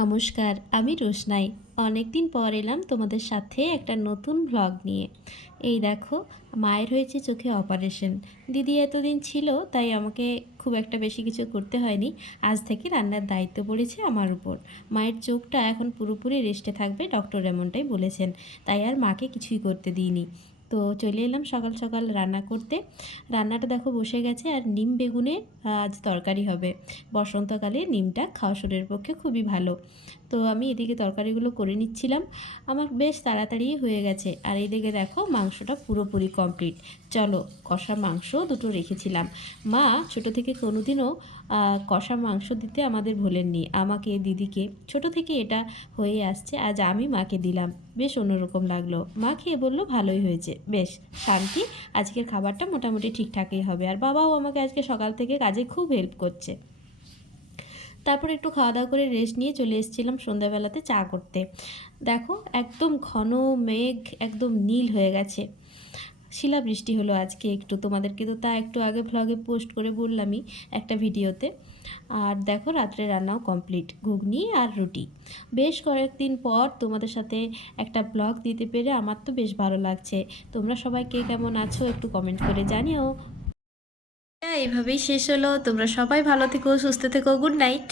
নমস্কার, আমি রোশনাই। অনেক দিন পর এলাম তোমাদের সাথে একটা নতুন ভ্লগ নিয়ে। এই দেখো, মায়ের হয়েছে চোখে অপারেশন। দিদি এতদিন ছিল, তাই আমাকে খুব একটা বেশি কিছু করতে হয়নি। আজ থেকে রান্নার দায়িত্ব পড়েছে আমার উপর। মায়ের চোখটা এখন পুরোপুরি রেস্টে থাকবে, ডক্টর এমনটাই বলেছেন। তাই আর মাকে কিছুই করতে দিইনি। তো চলে এলাম সকাল সকাল রান্না করতে। রান্নাটা দেখো বসে গেছে, আর নিম বেগুনে আজ তরকারি হবে। বসন্তকালে নিমটা খাওয়া শরীরের পক্ষে খুবই ভালো। তো আমি এদিকে তরকারিগুলো করে নিচ্ছিলাম। আমার বেশ তাড়াতাড়ি হয়ে গেছে। আর এইদিকে দেখো মাংসটা পুরোপুরি কমপ্লিট। চলো, কষা মাংস দুটো রেখেছিলাম। মা ছোট থেকে কোনোদিনও কষা মাংস দিতে আমাদের ভোলেননি, আমাকে দিদিকে। ছোট থেকে এটা হয়ে আসছে, আজ আমি মাকে দিলাম। বেশ অন্যরকম লাগলো। মা খেয়ে বললো ভালোই হয়েছে, বেশ শান্তি। আজকের খাবারটা মোটামুটি ঠিকঠাকই হবে। আর বাবাও আমাকে আজকে সকাল থেকে কাজে খুব হেল্প করছে। তারপর একটু খাওয়া দাওয়া করে রেস্ট নিয়ে চলে এসেছিলাম সন্ধ্যাবেলাতে চা করতে। দেখো একদম ঘন মেঘ, একদম নীল হয়ে গেছে। শিলাবৃষ্টি হলো আজকে একটু, তোমাদেরকে তো তা একটু আগে ভ্লগে পোস্ট করে বললামই একটা ভিডিওতে। আর দেখো রাত্রে রান্নাও কমপ্লিট, ঘুগনি আর রুটি। বেশ কয়েকদিন পর তোমাদের সাথে একটা ব্লগ দিতে পেরে আমার তো বেশ ভালো লাগছে। তোমরা সবাই কে কেমন আছো একটু কমেন্ট করে জানিও। এইভাবেই শেষ হলো। তোমরা সবাই ভালো থেকো, সুস্থ থেকো। Good night.